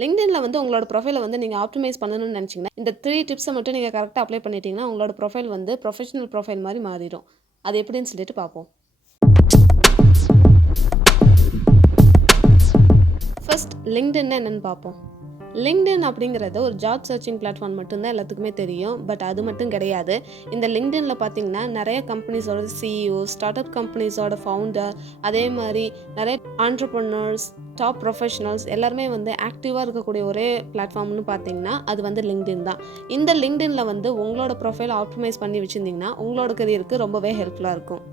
LinkedInல வந்து உங்களோட ப்ரொஃபைலை வந்து நீங்கள் ஆப்டிமைஸ் பண்ணணும்னு நினச்சிங்கன்னா இந்த 3 டிப்ஸை மட்டும் நீங்கள் கரெக்டாக அப்ளை பண்ணிட்டீங்கன்னா உங்களோட ப்ரொஃபைல் வந்து ப்ரொஃபஷனல் ப்ரொஃபைல் மாதிரி மாறிடும். அது எப்படின்னு சொல்லிட்டு பார்ப்போம். ஃபர்ஸ்ட் LinkedIn என்னன்னு பார்ப்போம். LinkedIn அப்படிங்கிறது ஒரு ஜாப் சர்ச்சிங் பிளாட்ஃபார்ம் மட்டும்தான் எல்லாத்துக்குமே தெரியும். பட் அது மட்டும் கிடையாது. இந்த LinkedInல பார்த்தீங்கன்னா நிறைய கம்பெனிஸோட CEO, ஸ்டார்ட் அப் கம்பெனிஸோட ஃபவுண்டர், அதே மாதிரி நிறைய ஆண்டர்ப்ரனர்ஸ், டாப் ப்ரொஃபஷனல்ஸ் எல்லாருமே வந்து ஆக்டிவாக இருக்கக்கூடிய ஒரே பிளாட்ஃபார்ம்னு பார்த்தீங்கன்னா அது வந்து LinkedIn தான். இந்த LinkedInல வந்து உங்களோட ப்ரொஃபைல் ஆப்டிமைஸ் பண்ணி வச்சுருந்தீங்கன்னா உங்களோட கரியருக்கு ரொம்பவே ஹெல்ப்ஃபுல்லாக இருக்கும்.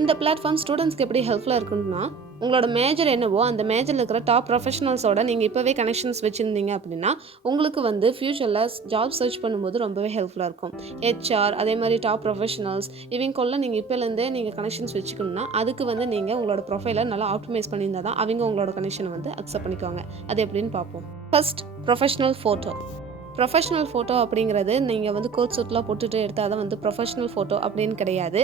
இந்த பிளாட்ஃபார்ம் ஸ்டூடெண்ட்ஸ்க்கு எப்படி ஹெல்ப்ஃபுல்லாக இருக்குன்னா உங்களோட மேஜர் என்னவோ அந்த மேஜரில் இருக்கிற டாப் ப்ரொஃபஷனல்ஸோட நீங்கள் இப்போவே கனெக்ஷன்ஸ் வச்சுருந்தீங்க அப்படின்னா உங்களுக்கு வந்து ஃப்யூச்சரில் ஜாப் சர்ச் பண்ணும்போது ரொம்பவே ஹெல்ப்ஃபுல்லாக இருக்கும். HR அதே மாதிரி டாப் ப்ரொஃபஷனல்ஸ் இவங்கக்குள்ள நீங்கள் இப்போலேருந்தே நீங்கள் கனெக்ஷன்ஸ் வச்சுக்கணும்னா அதுக்கு வந்து நீங்கள் உங்களோட ப்ரொஃபைலை நல்லா ஆப்டிமைஸ் பண்ணியிருந்தால் தான் அவங்க உங்களோட கனெக்ஷனை வந்து அக்செப்ட் பண்ணிக்குவாங்க. அது எப்படின்னு பார்ப்போம். First professional photo. Professional photo அப்படிங்கிறது நீங்கள் வந்து கோட் சூட்லாம் போட்டுட்டு எடுத்தால் தான் வந்து ப்ரொஃபஷனல் ஃபோட்டோ அப்படின்னு கிடையாது.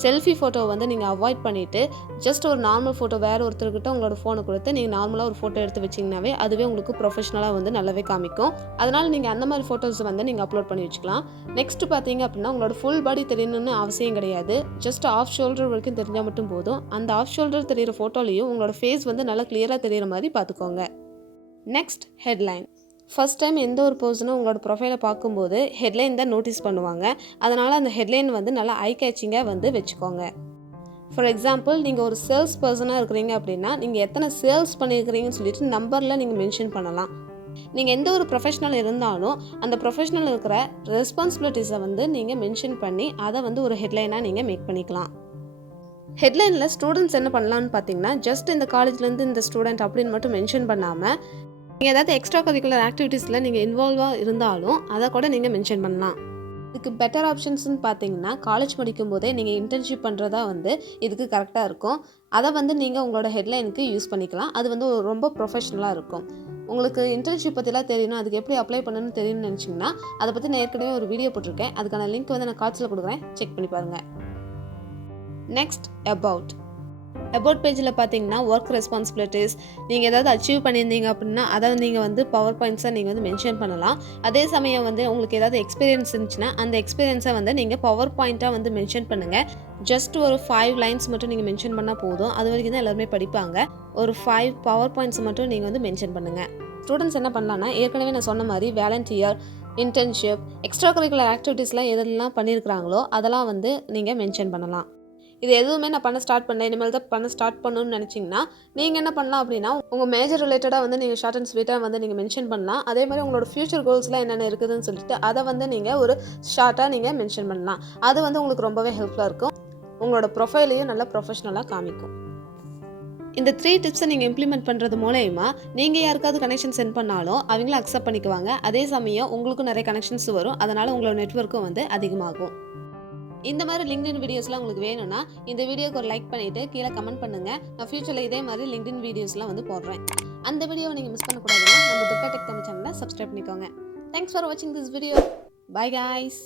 செல்ஃபி ஃபோட்டோ வந்து நீங்கள் அவாய்ட் பண்ணிவிட்டு ஜஸ்ட் ஒரு நார்மல் ஃபோட்டோ வேறு ஒருத்தர்கிட்ட உங்களோட ஃபோனை கொடுத்து நீங்கள் நார்மலாக ஒரு ஃபோட்டோ எடுத்து வச்சிங்கனாவே அதுவே உங்களுக்கு ப்ரொஃபஷனலாக வந்து நல்லாவே காமிக்கும். அதனால் நீங்கள் அந்த மாதிரி ஃபோட்டோஸ் வந்து நீங்கள் அப்லோட் பண்ணி வச்சுக்கலாம். நெக்ஸ்ட் பார்த்தீங்க அப்படின்னா உங்களோட ஃபுல் பாடி தெரியணும்னு அவசியம் கிடையாது. ஜஸ்ட் ஆஃப் ஷோல்டர் வரைக்கும் தெரிஞ்சால் மட்டும் போதும். அந்த ஆஃப் ஷோல்டர் தெரிகிற ஃபோட்டோலையும் உங்களோட ஃபேஸ் வந்து நல்லா கிளியராக தெரிகிற மாதிரி பார்த்துக்கோங்க. Next headline. ஃபர்ஸ்ட் டைம் எந்த ஒரு பர்சனும் உங்களோட ப்ரொஃபைலை பார்க்கும்போது ஹெட்லைன் தான் நோட்டீஸ் பண்ணுவாங்க. அதனால் அந்த ஹெட்லைன் வந்து நல்லா ஐ கேச்சிங்காக வந்து வச்சுக்கோங்க. ஃபார் எக்ஸாம்பிள் நீங்கள் ஒரு சேல்ஸ் பர்சனாக இருக்கிறீங்க அப்படின்னா நீங்கள் எத்தனை சேல்ஸ் பண்ணியிருக்கிறீங்கன்னு சொல்லிட்டு நம்பரில் நீங்கள் மென்ஷன் பண்ணலாம். நீங்கள் எந்த ஒரு ப்ரொஃபஷனல் இருந்தாலும் அந்த ப்ரொஃபஷனல் இருக்கிற ரெஸ்பான்சிபிலிட்டிஸை வந்து நீங்கள் மென்ஷன் பண்ணி அதை வந்து ஒரு ஹெட்லைனாக நீங்கள் மேக் பண்ணிக்கலாம். ஹெட்லைனில் ஸ்டூடெண்ட்ஸ் என்ன பண்ணலான்னு பார்த்தீங்கன்னா ஜஸ்ட் இந்த காலேஜ்லேருந்து இந்த ஸ்டூடெண்ட் அப்படின்னு மட்டும் மென்ஷன் பண்ணாமல் நீங்கள் ஏதாவது எக்ஸ்ட்ரா கரிக்குலர் ஆக்டிவிட்டீஸில் நீங்கள் இன்வால்வாக இருந்தாலும் அதை கூட நீங்கள் மென்ஷன் பண்ணலாம். இதுக்கு பெட்டர் ஆப்ஷன்ஸ்னு பார்த்தீங்கன்னா காலேஜ் படிக்கும் போதே நீங்கள் இன்டர்ன்ஷிப் பண்ணுறதா வந்து இதுக்கு கரெக்டாக இருக்கும். அதை வந்து நீங்கள் உங்களோட ஹெட்லைனுக்கு யூஸ் பண்ணிக்கலாம். அது வந்து ரொம்ப ப்ரொஃபஷ்னலாக இருக்கும். உங்களுக்கு இன்டர்ன்ஷிப் பற்றிலாம் தெரியணும், அதுக்கு எப்படி அப்ளை பண்ணணும்னு தெரியும்னு நினச்சிங்கன்னா அதை பற்றி நான் ஏற்கனவே ஒரு வீடியோ போட்டிருக்கேன். அதுக்கான லிங்க் வந்து நான் காட்சியில் கொடுக்குறேன், செக் பண்ணி பாருங்கள். நெக்ஸ்ட் அபவுட் பேஜில் பார்த்தீங்கன்னா ஒர்க் ரெஸ்பான்சிபிலிட்டிஸ் நீங்கள் ஏதாவது அச்சீவ் பண்ணியிருந்தீங்க அப்படின்னா அதை நீங்கள் வந்து பவர் பாயிண்ட்ஸாக நீங்கள் வந்து மென்ஷன் பண்ணலாம். அதே சமயம் வந்து உங்களுக்கு ஏதாவது எக்ஸ்பீரியன்ஸ் இருந்துச்சுன்னா அந்த எக்ஸ்பீரியன்ஸை வந்து நீங்கள் பவர் பாயிண்ட்டாக வந்து மென்ஷன் பண்ணுங்கள். ஜஸ்ட் ஒரு 5 லைன்ஸ் மட்டும் நீங்கள் மென்ஷன் பண்ணால் போதும். அது வரைக்கும் தான் எல்லாருமே படிப்பாங்க. ஒரு 5 பவர் பாயிண்ட்ஸ் மட்டும் நீங்கள் வந்து மென்ஷன் பண்ணுங்கள். ஸ்டூடெண்ட்ஸ் என்ன பண்ணலான்னா ஏற்கனவே நான் சொன்ன மாதிரி வாலண்டியர், இன்டர்ன்ஷிப், எக்ஸ்ட்ரா கரிக்குலர் ஆக்டிவிட்டீஸ்லாம் எதெல்லாம் பண்ணியிருக்கிறாங்களோ அதெல்லாம் வந்து நீங்கள் மென்ஷன் பண்ணலாம். இது எதுவுமே நான் பண்ண ஸ்டார்ட் பண்ணேன், இனிமேல் தான் பண்ண ஸ்டார்ட் பண்ணணும்னு நினச்சிங்கன்னா நீங்கள் என்ன பண்ணலாம் அப்படின்னா உங்கள் மேஜர் ரிலேட்டடாக வந்து நீங்கள் ஷார்ட் அண்ட் ஸ்வீட்டாக வந்து நீங்கள் மென்ஷன் பண்ணலாம். அதே மாதிரி உங்களோட ஃபியூச்சர் கோல்ஸ்லாம் என்னென்ன இருக்குதுன்னு சொல்லிட்டு அதை வந்து நீங்கள் ஒரு ஷார்ட்டாக நீங்கள் மென்ஷன் பண்ணலாம். அது வந்து உங்களுக்கு ரொம்பவே ஹெல்ப்ஃபுல்லாக இருக்கும். உங்களோட ப்ரொஃபைலையும் நல்லா ப்ரொஃபஷ்னலாக காமிக்கும். இந்த 3 டிப்ஸை நீங்கள் இம்ப்ளிமெண்ட் பண்ணுறது மூலயமா நீங்கள் யாருக்காவது கனெக்ஷன் சென்ட் பண்ணாலும் அவங்கள அக்செப்ட் பண்ணிக்குவாங்க. அதே சமயம் உங்களுக்கும் நிறைய கனெக்ஷன்ஸ் வரும். அதனால் உங்களோட நெட்வொர்க்கும் வந்து அதிகமாகும். இந்த மாதிரி LinkedIn வீடியோஸ்லாம் உங்களுக்கு வேணும்னா இந்த வீடியோக்கு ஒரு லைக் பண்ணிவிட்டு கீழே கமெண்ட் பண்ணுங்கள். நான் ஃபியூச்சரில் இதே மாதிரி LinkedIn வீடியோஸ்லாம் வந்து போடுறேன். அந்த வீடியோவை நீங்கள் மிஸ் பண்ணக்கூடாதுன்னா நம்ம துர்கா டெக் தமிழ் சேனலை சப்ஸ்கிரைப் பண்ணிக்கோங்க. தேங்க்ஸ் ஃபார் வாட்சிங் திஸ் வீடியோ. By guys.